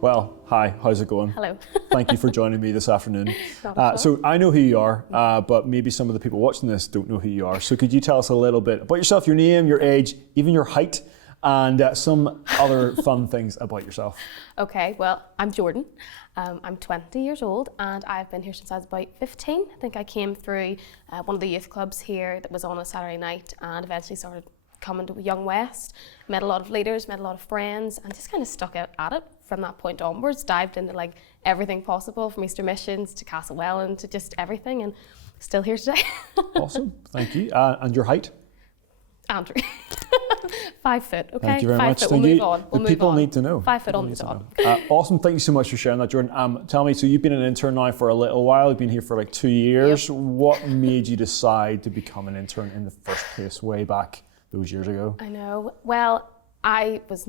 Well, hi, how's it going? Hello. Thank you for joining me this afternoon. So I know who you are, but maybe some of the people watching this don't know who you are. So could you tell us a little bit about yourself, your name, your age, even your height, and some other fun things about yourself? Okay, well, I'm Jordan. I'm 20 years old and I've been here since I was about 15. I think I came through one of the youth clubs here that was on a Saturday night and eventually started coming to Young West, met a lot of leaders, met a lot of friends, and just kind of stuck out at it from that point onwards, dived into like everything possible from Easter missions to Castlewellan to just everything, and still here today. Awesome, thank you. And your height? Andrew. 5 foot, okay? Thank you very 5 much. foot, Thank we'll you. move on. We'll move People on. need to know. 5 foot on the dot. Awesome, thank you so much for sharing that, Jordan. Tell me, so you've been an intern now for a little while, you've been here for like 2 years. Yep. What made you decide to become an intern in the first place way back those years ago? I know. Well, I was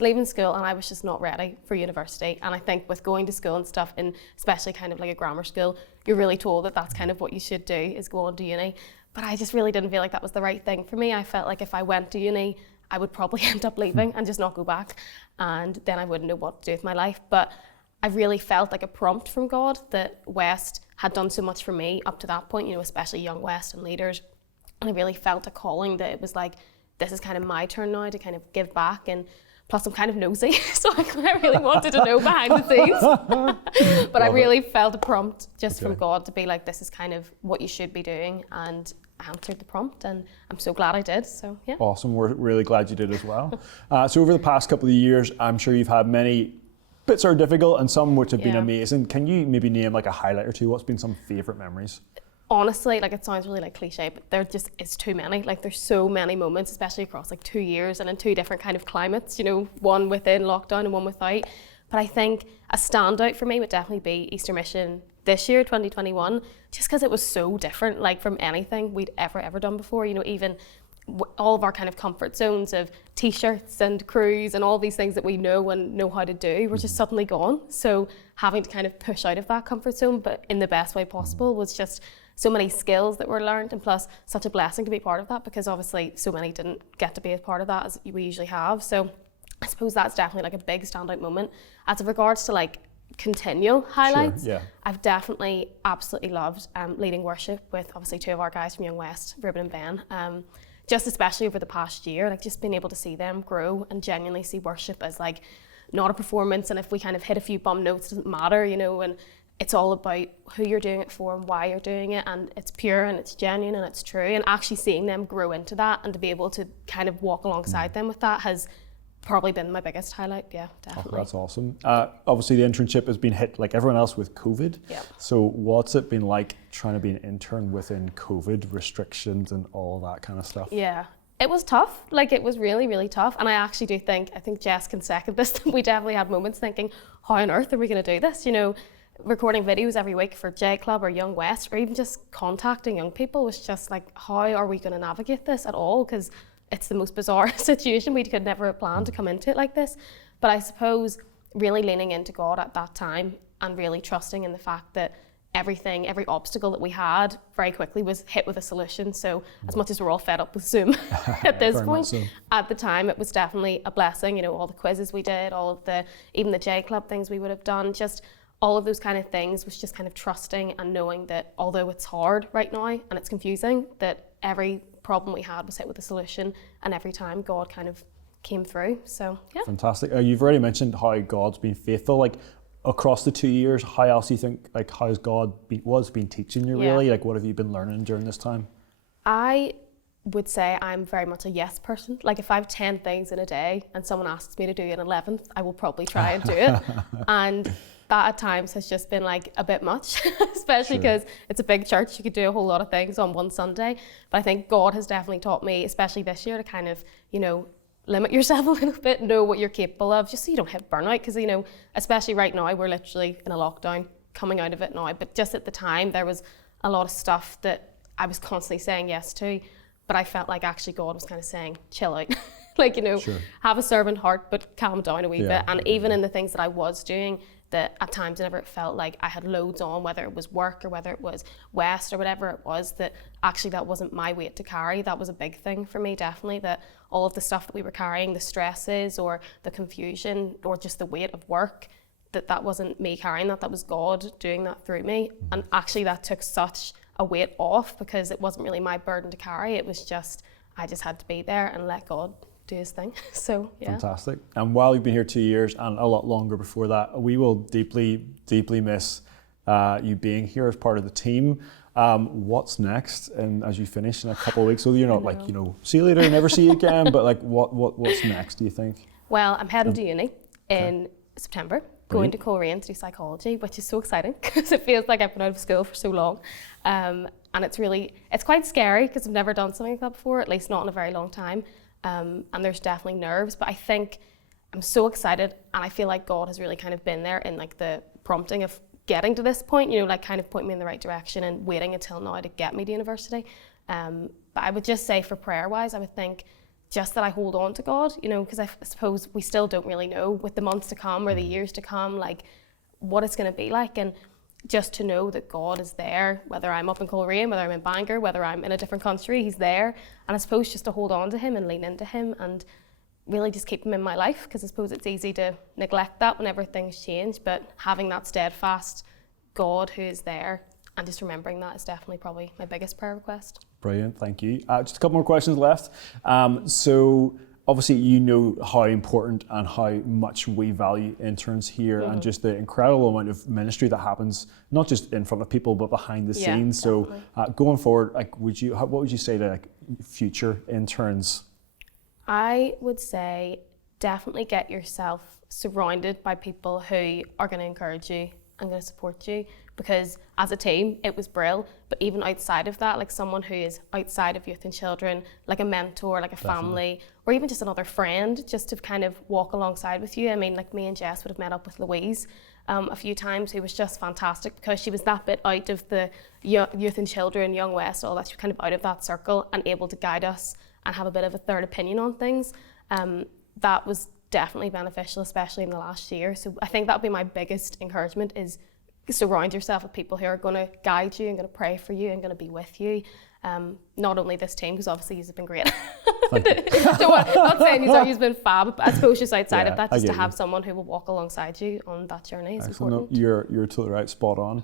leaving school and I was just not ready for university. And I think with going to school and stuff, and especially kind of like a grammar school, you're really told that that's kind of what you should do, is go on to uni. But I just really didn't feel like that was the right thing for me. I felt like if I went to uni, I would probably end up leaving and just not go back. And then I wouldn't know what to do with my life. But I really felt like a prompt from God that West had done so much for me up to that point, you know, especially Young West and leaders. And I really felt a calling that it was like, this is kind of my turn now to kind of give back. And plus I'm kind of nosy, so I really wanted to know behind the scenes. But I really felt a prompt just from God to be like, this is kind of what you should be doing. And I answered the prompt and I'm so glad I did, so yeah. Awesome, we're really glad you did as well. So over the past couple of years, I'm sure you've had many bits that are difficult and some which have been amazing. Can you maybe name like a highlight or two? What's been some favourite memories? Honestly, like it sounds really like cliche, but it's too many. Like there's so many moments, especially across like 2 years and in two different kind of climates, you know, one within lockdown and one without. But I think a standout for me would definitely be Easter Mission this year, 2021, just because it was so different, like from anything we'd ever done before. You know, even all of our kind of comfort zones of t-shirts and crews and all these things that we know and know how to do were just suddenly gone. So having to kind of push out of that comfort zone, but in the best way possible, was just so many skills that were learned, and plus such a blessing to be part of that, because obviously so many didn't get to be a part of that as we usually have. So I suppose that's definitely like a big standout moment. As of regards to like continual highlights, I've definitely absolutely loved leading worship with obviously two of our guys from Young West, Ruben and Ben. Just especially over the past year, like just being able to see them grow and genuinely see worship as like not a performance, and if we kind of hit a few bum notes, it doesn't matter, you know, and it's all about who you're doing it for and why you're doing it, and it's pure and it's genuine and it's true, and actually seeing them grow into that and to be able to kind of walk alongside them with that has probably been my biggest highlight. Yeah, definitely. Oh, that's awesome. Obviously the internship has been hit like everyone else with COVID. Yeah. So what's it been like trying to be an intern within COVID restrictions and all that kind of stuff? Yeah. It was tough, like it was really, really tough. And I actually do think Jess can second this, we definitely had moments thinking, how on earth are we gonna do this? You know, recording videos every week for J Club or Young West, or even just contacting young people was just like, how are we gonna navigate this at all? Because it's the most bizarre situation. We could never have planned to come into it like this. But I suppose really leaning into God at that time and really trusting in the fact that every obstacle that we had very quickly was hit with a solution. So as much as we're all fed up with Zoom at this point, so. At the time it was definitely a blessing. You know, all the quizzes we did, even the J Club things we would have done, just all of those kind of things was just kind of trusting and knowing that although it's hard right now and it's confusing, that every problem we had was hit with a solution, and every time God kind of came through. So yeah. Fantastic. You've already mentioned how God's been faithful. Like across the 2 years, how else do you think, like how's God been teaching you really? Like what have you been learning during this time? I would say I'm very much a yes person. Like if I have 10 things in a day and someone asks me to do an 11th, I will probably try and do it. And that at times has just been like a bit much, especially because it's a big church. You could do a whole lot of things on one Sunday. But I think God has definitely taught me, especially this year, to kind of, you know, limit yourself a little bit, know what you're capable of, just so you don't hit burnout. Because, you know, especially right now, we're literally in a lockdown, coming out of it now. But just at the time, there was a lot of stuff that I was constantly saying yes to. But I felt like actually God was kind of saying, chill out. Like, you know, have a servant heart, but calm down a wee bit. And even in the things that I was doing, that at times whenever it felt like I had loads on, whether it was work or whether it was West or whatever it was, that actually that wasn't my weight to carry. That was a big thing for me, definitely, that all of the stuff that we were carrying, the stresses or the confusion or just the weight of work, that wasn't me carrying that was God doing that through me. And actually that took such a weight off because it wasn't really my burden to carry. It was just, I just had to be there and let God do his thing. So yeah. Fantastic. And while you've been here 2 years and a lot longer before that, we will deeply, deeply miss you being here as part of the team. What's next? And as you finish in a couple of weeks, so you're not like, see you later, never see you again, but like what's next, do you think? Well, I'm heading to uni in September, going to Coleraine to do psychology, which is so exciting because it feels like I've been out of school for so long. And it's quite scary because I've never done something like that before, at least not in a very long time. And there's definitely nerves, but I think I'm so excited, and I feel like God has really kind of been there in like the prompting of getting to this point, like kind of pointing me in the right direction and waiting until now to get me to university. But I would just say for prayer-wise, I would think just that I hold on to God, because I suppose we still don't really know with the months to come or the years to come, like what it's going to be like. And just to know that God is there, whether I'm up in Coleraine, whether I'm in Bangor, whether I'm in a different country, he's there. And I suppose just to hold on to him and lean into him and really just keep him in my life, because I suppose it's easy to neglect that whenever things change, but having that steadfast God who is there and just remembering that is definitely probably my biggest prayer request. Brilliant, thank you. Just a couple more questions left. So obviously you know how important and how much we value interns here and just the incredible amount of ministry that happens, not just in front of people, but behind the scenes. Definitely. So going forward, like, what would you say to like future interns? I would say definitely get yourself surrounded by people who are going to encourage you and going to support you, because as a team it was brilliant, but even outside of that, like someone who is outside of youth and children, like a mentor, like a family, or even just another friend, just to kind of walk alongside with you. I mean, like me and Jess would have met up with Louise a few times, who was just fantastic because she was that bit out of the youth and children, Young West, all that. She was kind of out of that circle and able to guide us and have a bit of a third opinion on things. That was definitely beneficial, especially in the last year. So I think that would be my biggest encouragement, is surround yourself with people who are going to guide you and going to pray for you and going to be with you. Not only this team, because obviously you've been great. So I'm not saying you've been fab, but I suppose just outside of that, just to have someone who will walk alongside you on that journey is important. No, you're totally right, spot on.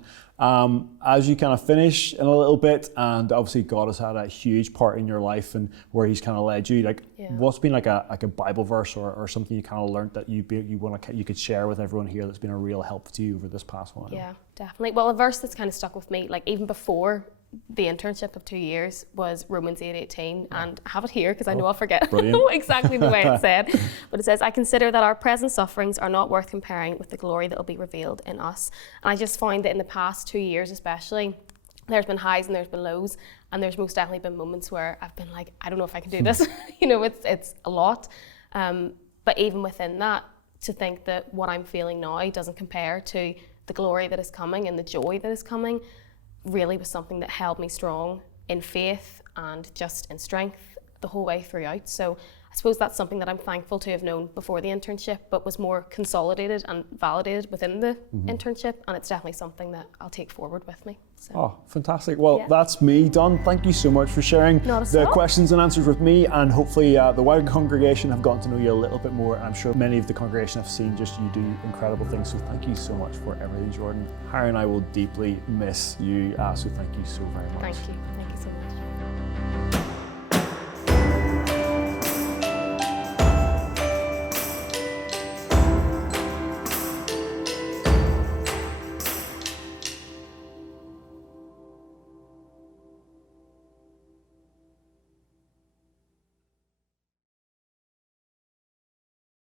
As you kind of finish in a little bit, and obviously God has had a huge part in your life and where he's kind of led you, like what's been like a Bible verse or something you kind of learned that you could share with everyone here that's been a real help to you over this past one? Yeah, definitely. Well, a verse that's kind of stuck with me, like even before the internship of 2 years, was Romans 8:18, and I have it here because I know I'll forget exactly the way it's said, but it says, "I consider that our present sufferings are not worth comparing with the glory that will be revealed in us." And I just find that in the past 2 years especially, there's been highs and there's been lows, and there's most definitely been moments where I've been like, I don't know if I can do this. It's a lot, but even within that, to think that what I'm feeling now doesn't compare to the glory that is coming and the joy that is coming, really was something that held me strong in faith and just in strength the whole way throughout. So I suppose that's something that I'm thankful to have known before the internship, but was more consolidated and validated within the internship, and it's definitely something that I'll take forward with me. So. Oh, fantastic. Well, that's me done. Thank you so much for sharing the questions and answers with me, and hopefully the wider congregation have gotten to know you a little bit more, and I'm sure many of the congregation have seen just you do incredible things. So thank you so much for everything, Jordan. Harry and I will deeply miss you, so thank you so very much. Thank you so much.